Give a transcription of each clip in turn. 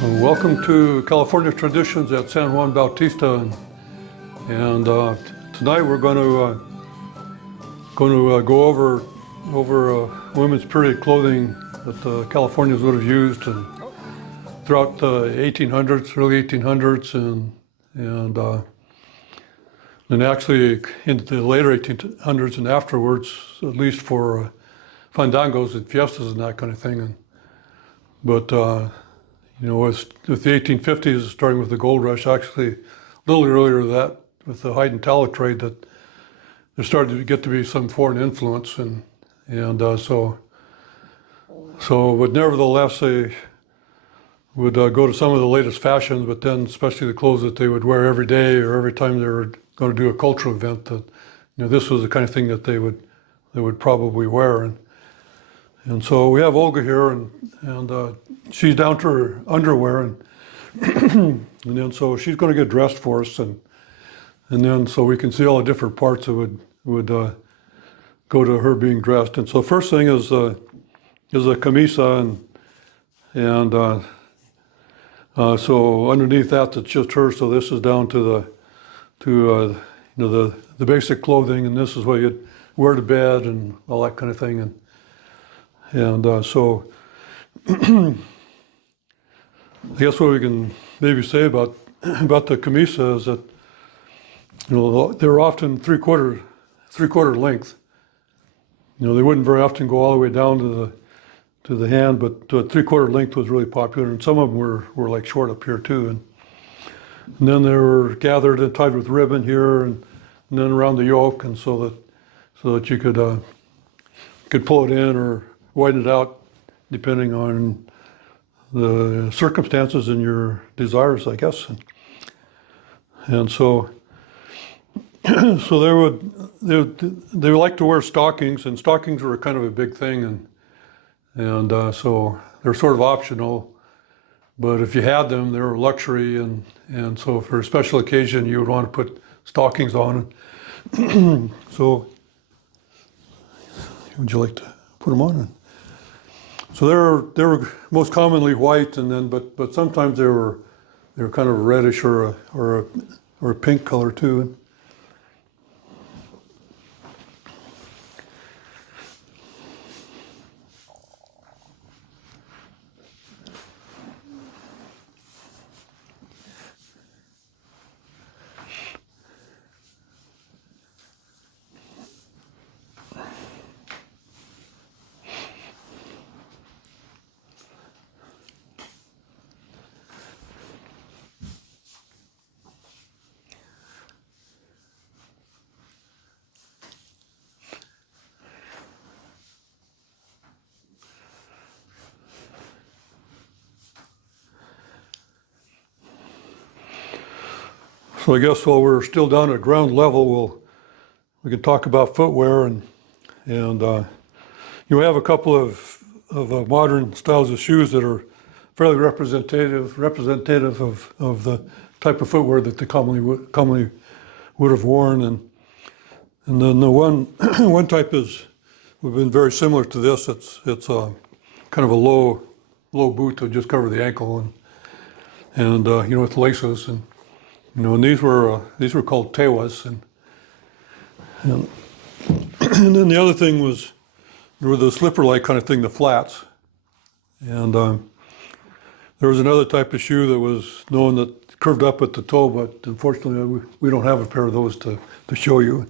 Welcome to Californio Traditions at San Juan Bautista, and tonight we're going to go over women's period clothing that the Californians would have used throughout the 1800s, early 1800s, and actually into the later 1800s and afterwards, at least for fandangos and fiestas and that kind of thing. But with the 1850s, starting with the gold rush, actually a little earlier than that, with the hide and tallow trade, that there started to get to be some foreign influence, but nevertheless, they would go to some of the latest fashions, but then especially the clothes that they would wear every day or every time they were going to do a cultural event, that this was the kind of thing that they would probably wear. And so we have Olga here, and she's down to her underwear, and then so she's going to get dressed for us, and then so we can see all the different parts that would go to her being dressed. And so first thing is a camisa, and so underneath that, it's just her. So this is down to the basic clothing, and this is what you'd wear to bed and all that kind of thing, and so I guess what we can maybe say about the camisa is that they're often three-quarter length. They wouldn't very often go all the way down to the hand, but three-quarter length was really popular, and some of them were like short up here too. And then they were gathered and tied with ribbon here, and then around the yoke, and so that you could pull it in or widen it out depending on the circumstances and your desires, I guess. And so they would like to wear stockings, and stockings were kind of a big thing, and so they're sort of optional, but if you had them, they were a luxury, and so for a special occasion you would want to put stockings on. So would you like to put them on? So they were most commonly white, and then but sometimes they were kind of reddish or a pink color too. So I guess while we're still down at ground level, we can talk about footwear, and you have a couple of modern styles of shoes that are fairly representative of the type of footwear that they commonly would have worn, and then the one type would have been very similar to this. It's kind of a low boot to just cover the ankle, and with laces, and these were called tallows, and then the other thing were the slipper-like kind of thing, the flats, and there was another type of shoe that was known that curved up at the toe, but unfortunately we don't have a pair of those to show you.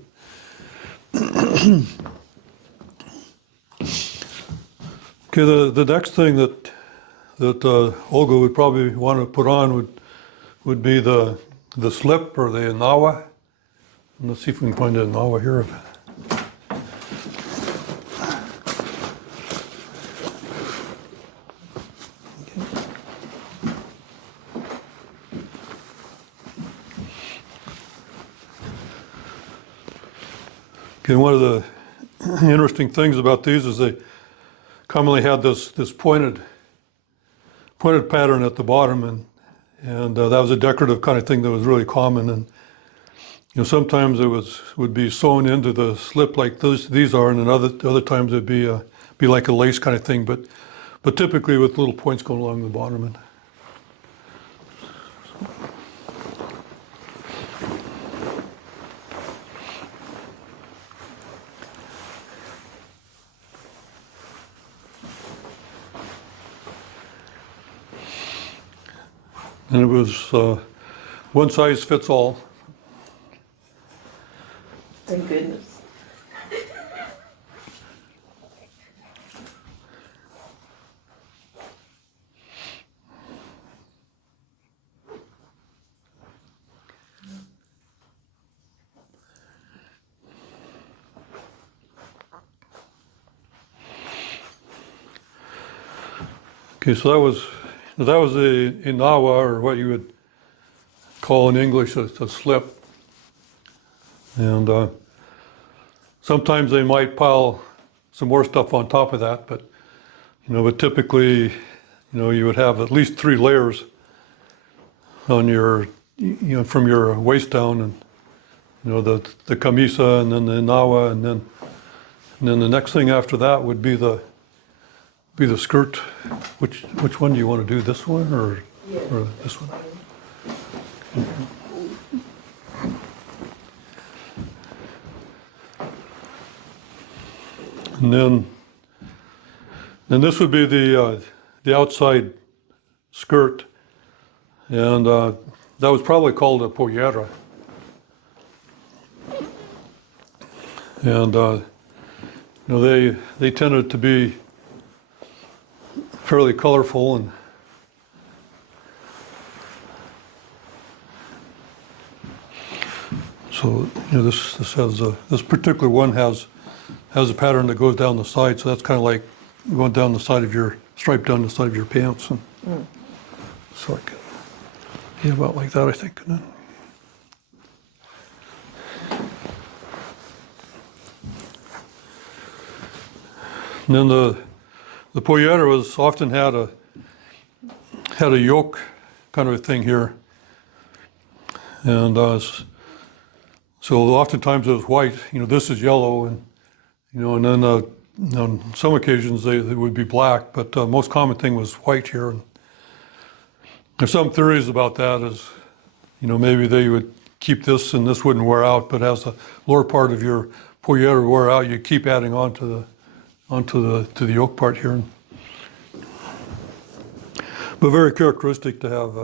Okay, the next thing that Olga would probably want to put on would be the slip or the nawa. Let's see if we can find a nawa here. Okay, one of the interesting things about these is they commonly had this pointed pattern at the bottom, and that was a decorative kind of thing that was really common. And sometimes it would be sewn into the slip like these are, and then other times it'd be like a lace kind of thing, but typically with little points going along the bottom. And it was one size fits all. Thank goodness. Okay, so that was a inawa, or what you would call in English a slip. And sometimes they might pile some more stuff on top of that, but typically, you would have at least 3 layers on your, from your waist down, and the camisa, and then the inawa, and then the next thing after that would be the skirt. Which one do you want to do? This one or this one? And then this would be the outside skirt, and that was probably called a pollera. And they tended to be fairly colorful, and so this has this particular one has a pattern that goes down the side, so that's kind of like going down the side of your stripe down the side of your pants, and so like about like that, I think. And then the pollera was often had a yoke kind of a thing here, and so oftentimes it was white. This is yellow, and and then on some occasions they would be black, but the most common thing was white here. And there's some theories about that, as maybe they would keep this and this wouldn't wear out, but as the lower part of your pollera wore out, you keep adding on to the yoke part here. But very characteristic to have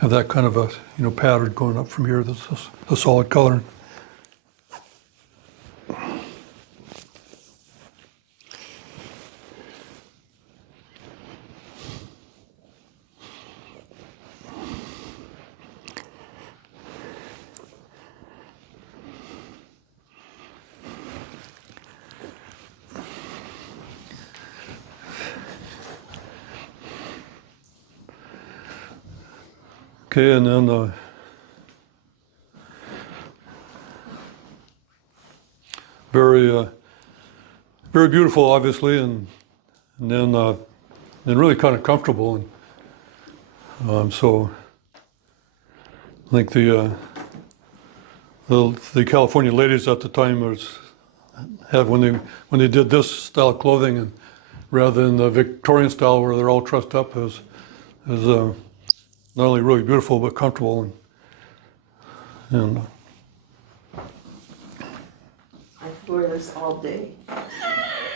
have that kind of a pattern going up from here. That's a solid color. Okay, and then very beautiful, obviously, and then really kind of comfortable, and so I think the California ladies at the time when they did this style of clothing, and rather than the Victorian style where they're all dressed up, as not only really beautiful but comfortable, and I could wear this all day.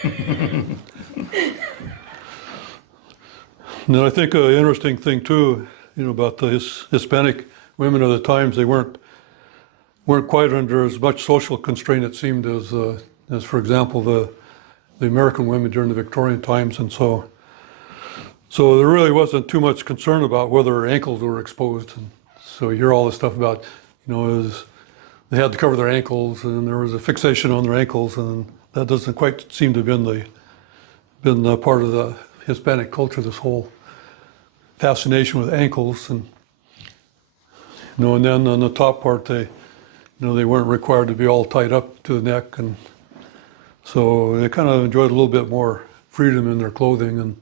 And then I think an interesting thing too, about the Hispanic women of the times, they weren't quite under as much social constraint, it seemed, as for example the American women during the Victorian times, and so there really wasn't too much concern about whether ankles were exposed. And so you hear all this stuff about, they had to cover their ankles, and there was a fixation on their ankles, and that doesn't quite seem to have been part of the Hispanic culture, this whole fascination with ankles. And and then on the top part, they weren't required to be all tied up to the neck, and so they kind of enjoyed a little bit more freedom in their clothing, and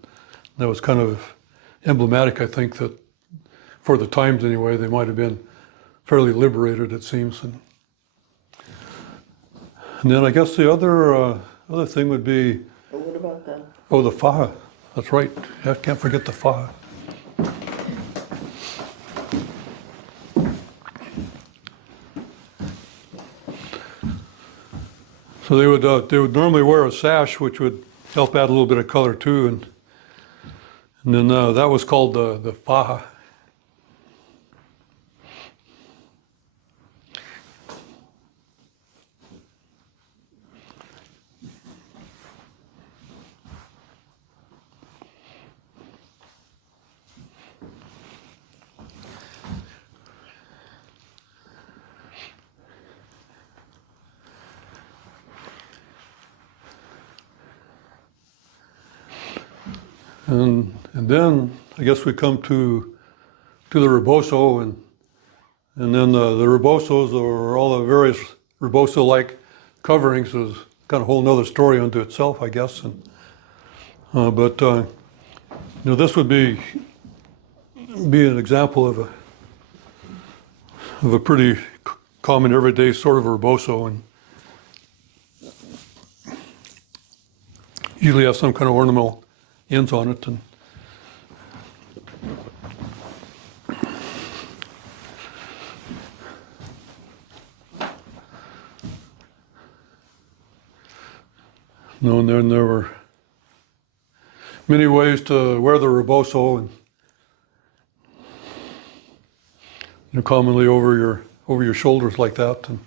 that was kind of emblematic, I think, that for the times anyway, they might have been fairly liberated, it seems. And then I guess the other thing would be, What about that? oh, the faja. That's right. I can't forget the faja. So they would normally wear a sash, which would help add a little bit of color too, and And then that was called the faja. And then I guess we come to the rebozo, and then the rebozos or all the various rebozo-like coverings is kind of a whole nother story unto itself, I guess. And but this would be an example of a pretty common everyday sort of rebozo, and usually have some kind of ornamental ends on it. And and then there were many ways to wear the rebozo, and commonly over your shoulders like that. And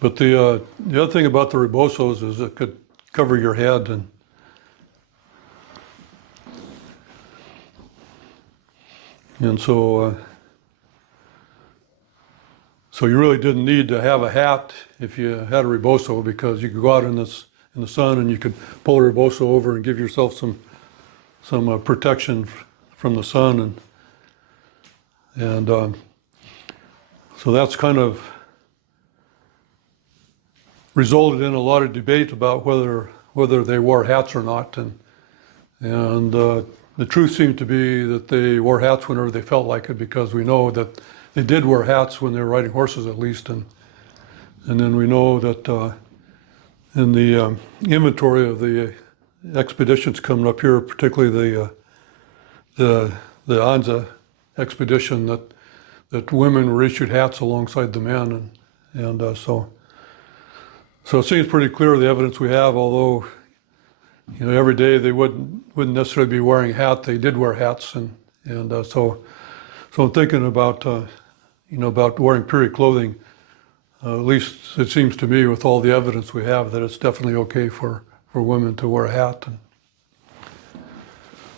but the other thing about the rebozos is it could cover your head, and so you really didn't need to have a hat if you had a rebozo, because you could go out in the sun and you could pull a rebozo over and give yourself some protection from the sun, and so that's kind of resulted in a lot of debate about whether they wore hats or not, and the truth seemed to be that they wore hats whenever they felt like it, because we know that they did wear hats when they were riding horses, at least, and then we know that in the inventory of the expeditions coming up here, particularly the Anza expedition, that women were issued hats alongside the men, and so it seems pretty clear, the evidence we have, although every day they wouldn't necessarily be wearing a hat, they did wear hats, and so I'm thinking about about wearing period clothing. At least it seems to me, with all the evidence we have, that it's definitely okay for women to wear a hat.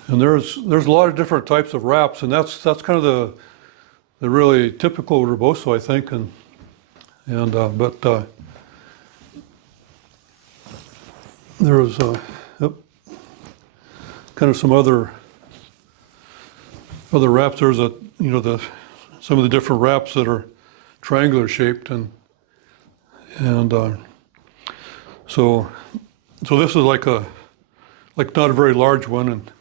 And there's a lot of different types of wraps, and that's kind of the really typical rebozo, I think. But there was kind of some other wraps. There's some of the different wraps that are triangular shaped, and so this is like not a very large one, and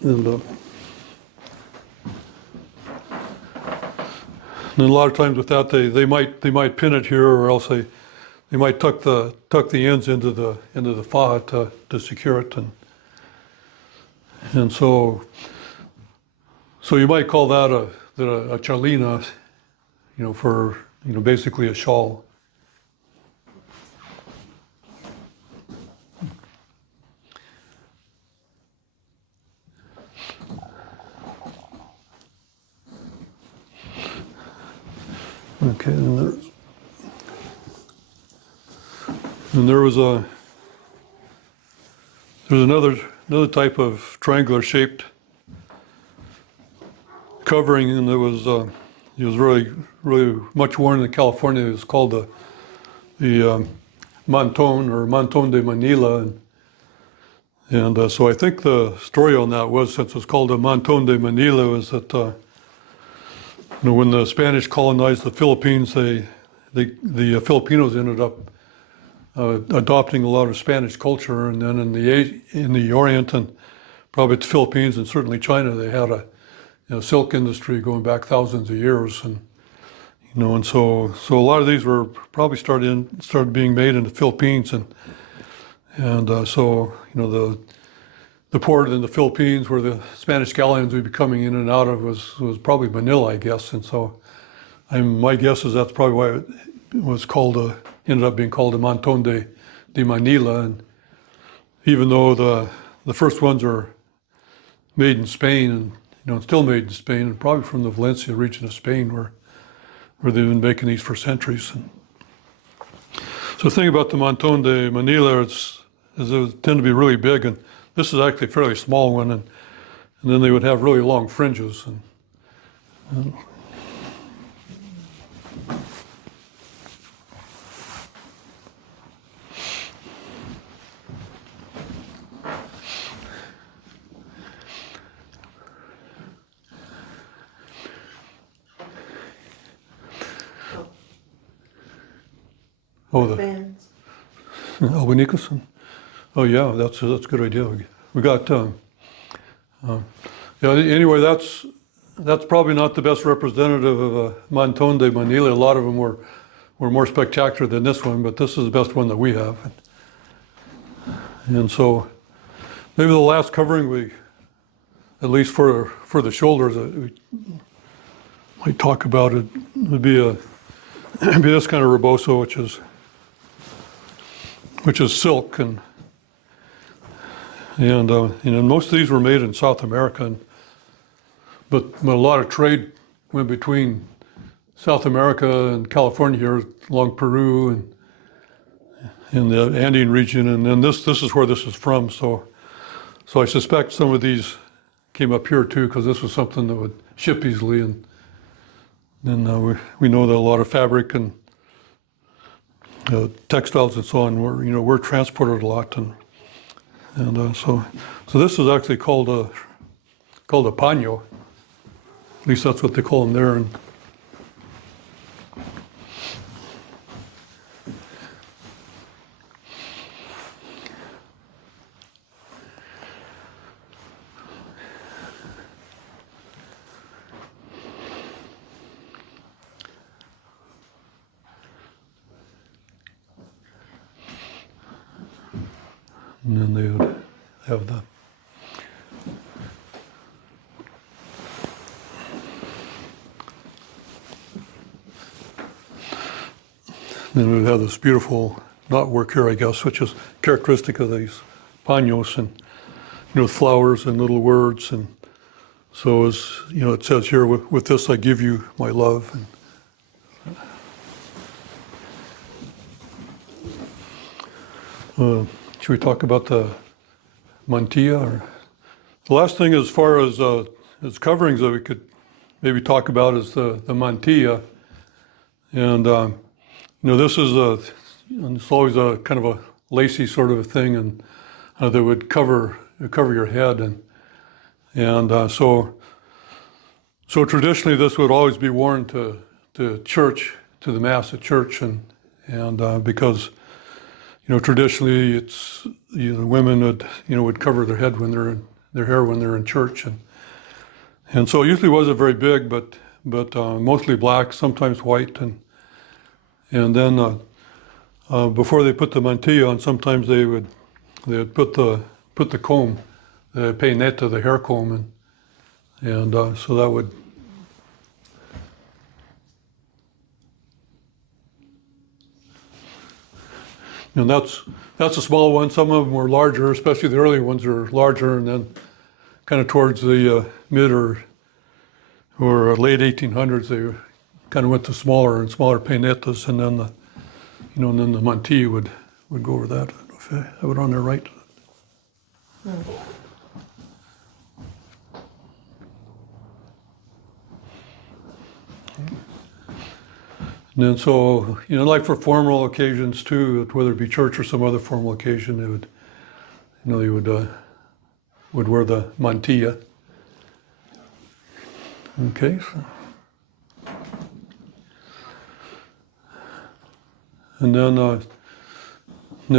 then a lot of times with that they might pin it here, or else they might tuck the ends into the faja to secure it, and so you might call that a chalina, for basically a shawl. Okay, and there's another type of triangular shaped covering, and it was really much worn in California. It was called the Monton, or Monton de Manila, and so I think the story on that was, since it's called a Monton de Manila, is that when the Spanish colonized the Philippines, the Filipinos ended up adopting a lot of Spanish culture, and then in the Orient, and probably the Philippines and certainly China, they had a silk industry going back thousands of years, and so a lot of these were probably started being made in the Philippines, and so the port in the Philippines where the Spanish galleons would be coming in and out of was probably Manila, I guess, and so my guess is that's probably why was called ended up being called a Montón de Manila, and even though the first ones are made in Spain, and still made in Spain, and probably from the Valencia region of Spain, where they've been making these for centuries. And so the thing about the Montón de Manila is they tend to be really big, and this is actually a fairly small one, and then they would have really long fringes. And the Fans. albanicus. Oh yeah, that's a good idea. We got yeah. Anyway, that's probably not the best representative of a Montón de Manila. A lot of them were more spectacular than this one, but this is the best one that we have. And so maybe the last covering we, at least for the shoulders, that we might talk about it would be this kind of rebozo, which is silk, and most of these were made in South America, but a lot of trade went between South America and California here along Peru and in the Andean region, and then this is where this is from. So I suspect some of these came up here too, because this was something that would ship easily, and then we know that a lot of fabric and textiles and so on were transported a lot, and so this is actually called a paño. At least that's what they call them there. And then they would have this beautiful knotwork here, I guess, which is characteristic of these paños, and with flowers and little words. And so as it says here, with this I give you my love. And should we talk about the mantilla? Or the last thing, as far as coverings that we could maybe talk about, is the mantilla. And this is it's always a kind of a lacy sort of a thing, and that would cover your head, and so traditionally this would always be worn to church, to the mass at church, and because traditionally it's women would cover their head their hair when they're in church, and so it usually wasn't very big, but mostly black, sometimes white, and then before they put the mantilla on, sometimes they would put the comb, the peineta, the hair comb, and so that would. And that's a small one. Some of them were larger, especially the early ones are larger, and then kind of towards the mid or late 1800s, they kind of went to smaller and smaller peinetas, and then the mantilla would go over that. I don't know if I have it on there right. And then so, like for formal occasions too, whether it be church or some other formal occasion, they would wear the mantilla. Okay. And then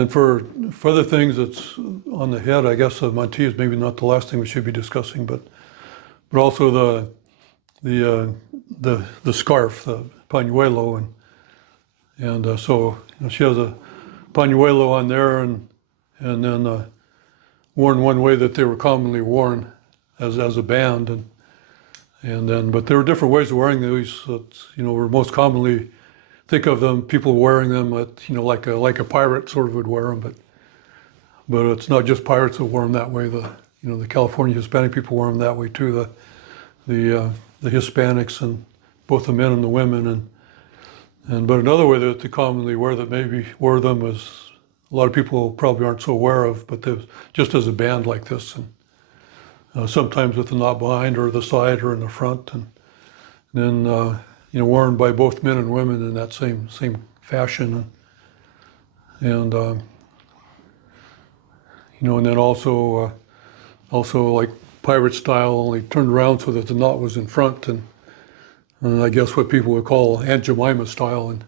for other things that's on the head, I guess the mantilla is maybe not the last thing we should be discussing, but also the scarf, the pañuelo, and so she has a pañuelo on there, and then worn one way that they were commonly worn as a band, and then but there were different ways of wearing these that were most commonly think of them, people wearing them, like a pirate sort of would wear them, but it's not just pirates that wore them that way. The California Hispanic people wore them that way too. The Hispanics and both the men and the women, but another way that they commonly wear that maybe wore them is a lot of people probably aren't so aware of, but just as a band like this, and sometimes with the knot behind or the side or in the front, and then worn by both men and women in that same fashion, and then also like pirate style, only turned around so that the knot was in front, and I guess what people would call Aunt Jemima style, and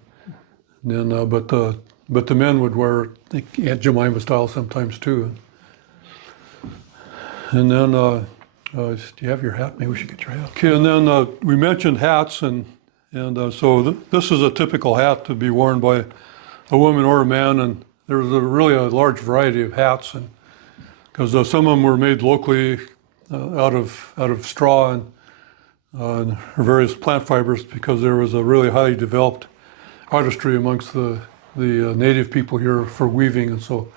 then but the men would wear Aunt Jemima style sometimes too, and then do you have your hat? Maybe we should get your hat. Okay, and then we mentioned hats, and so this is a typical hat to be worn by a woman or a man, and there's really a large variety of hats, and because some of them were made locally out of straw and various plant fibers, because there was a really highly developed artistry amongst the native people here for weaving, and so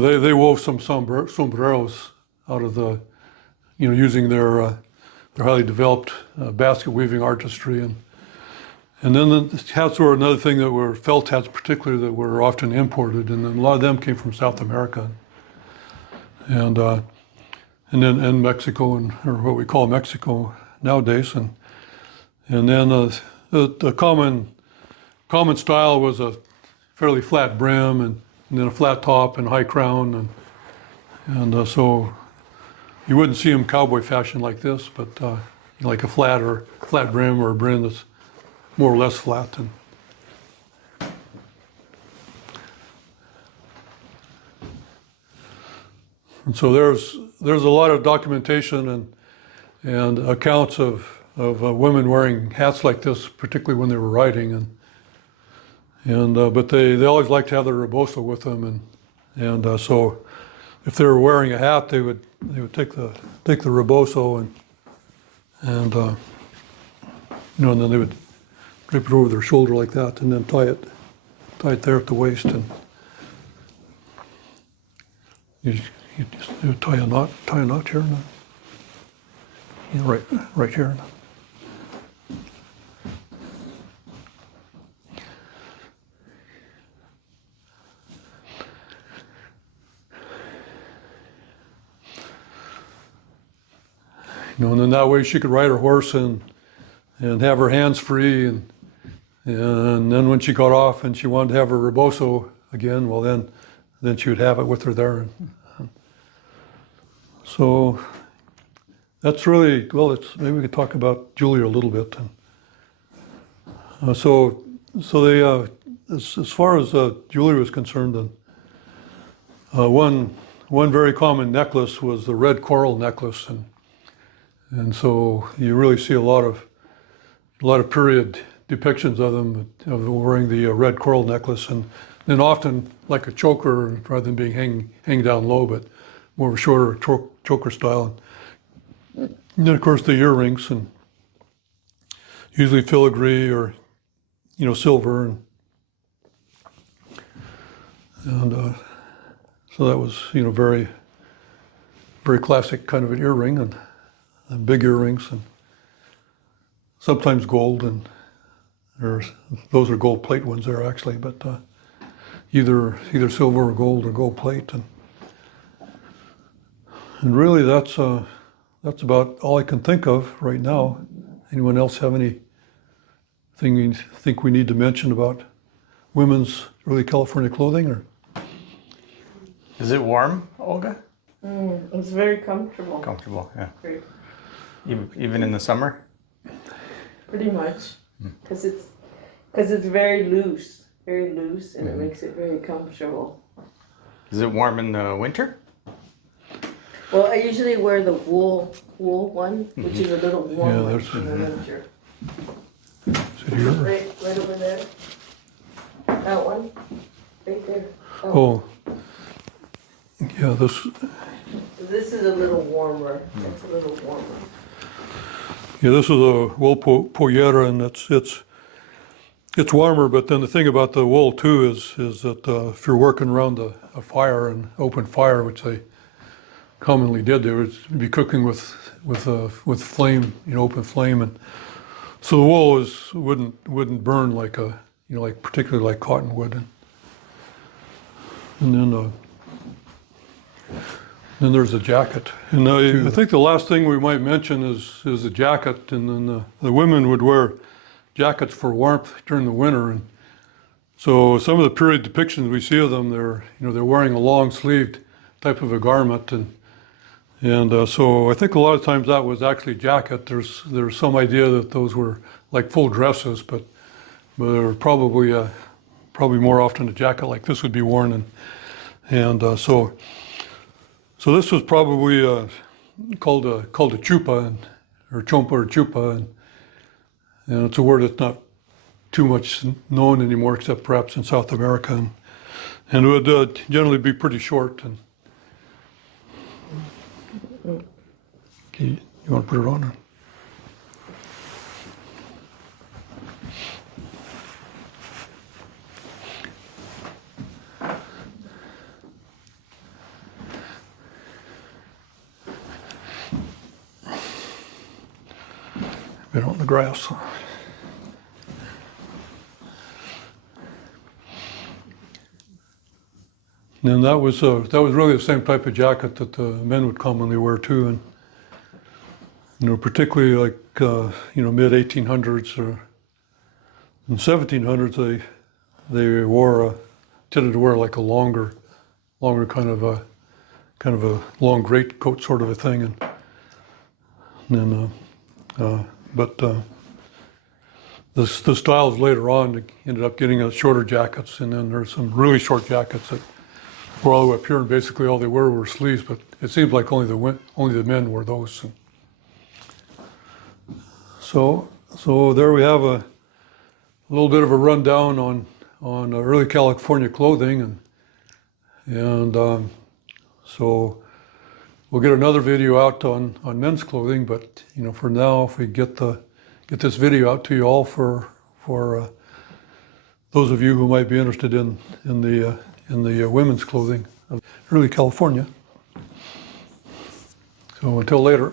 they wove some sombreros out of using their highly developed basket weaving artistry, and then the hats were another thing that were felt hats, particularly, that were often imported, and then a lot of them came from South America, and then Mexico, or what we call Mexico nowadays, and then the common style was a fairly flat brim, and then a flat top and high crown, and so you wouldn't see them cowboy fashion like this, but like a flat brim, or a brim that's more or less flat. And so there's a lot of documentation and accounts of women wearing hats like this, particularly when they were riding, but they always liked to have their rebozo with them, and so if they were wearing a hat, they would take the rebozo and then they would drape it over their shoulder like that, and then tie it there at the waist, and you just tie a knot here, and right here. And then that way she could ride her horse and have her hands free, and then when she got off and she wanted to have her rebozo again, well then she would have it with her there. So that's really, well, maybe we could talk about jewelry a little bit. So they, as far as jewelry was concerned, one very common necklace was the red coral necklace, and so you really see a lot of period depictions of them wearing the red coral necklace, and then often like a choker rather than being hanging down low, but more of a shorter choker style. And then of course the earrings, and usually filigree or silver, and so that was very, very classic kind of an earring, and big earrings, and sometimes gold, and those are gold plate ones there actually, but either silver or gold plate, and really that's about all I can think of right now. Anyone else have anything you think we need to mention about women's early California clothing? Or is it warm, Olga? It's very comfortable. Comfortable, yeah. Great. Even in the summer? Pretty much, because it's very loose, and it makes it very comfortable. Is it warm in the winter? Well, I usually wear the wool one, which is a little warmer there's- in the winter. is it here? Right over there. That one, right there. Oh, yeah, This is a little warmer. It's a little warmer. Yeah, this is a wool pollera, and it's warmer, but then the thing about the wool too is that if you're working around a fire, an open fire, which they commonly did, they would be cooking with flame, open flame, and so the wool wouldn't burn like like particularly like cotton would, and then there's a jacket, and I think the last thing we might mention is a jacket, and then the women would wear jackets for warmth during the winter, and so some of the period depictions we see of them, they're wearing a long sleeved type of a garment, and so I think a lot of times that was actually a jacket. There's some idea that those were like full dresses, but they're probably more often a jacket like this would be worn, and so this was probably called a chupa, or chompa or chupa, and it's a word that's not too much known anymore, except perhaps in South America, and it would generally be pretty short. And okay, you want to put it on? Or? Bit on the grass. And that was really the same type of jacket that the men would commonly wear too, and particularly like mid 1800s or in 1700s they tended to wear like a longer kind of a long greatcoat sort of a thing, and then but the styles later on ended up getting shorter jackets, and then there's some really short jackets that were all the way up here, and basically all they were sleeves. But it seems like only the men wore those. And so there we have a little bit of a rundown on early California clothing, and so we'll get another video out on men's clothing. But for now, if we get this video out to you all for those of you who might be interested in the women's clothing of early California. So until later.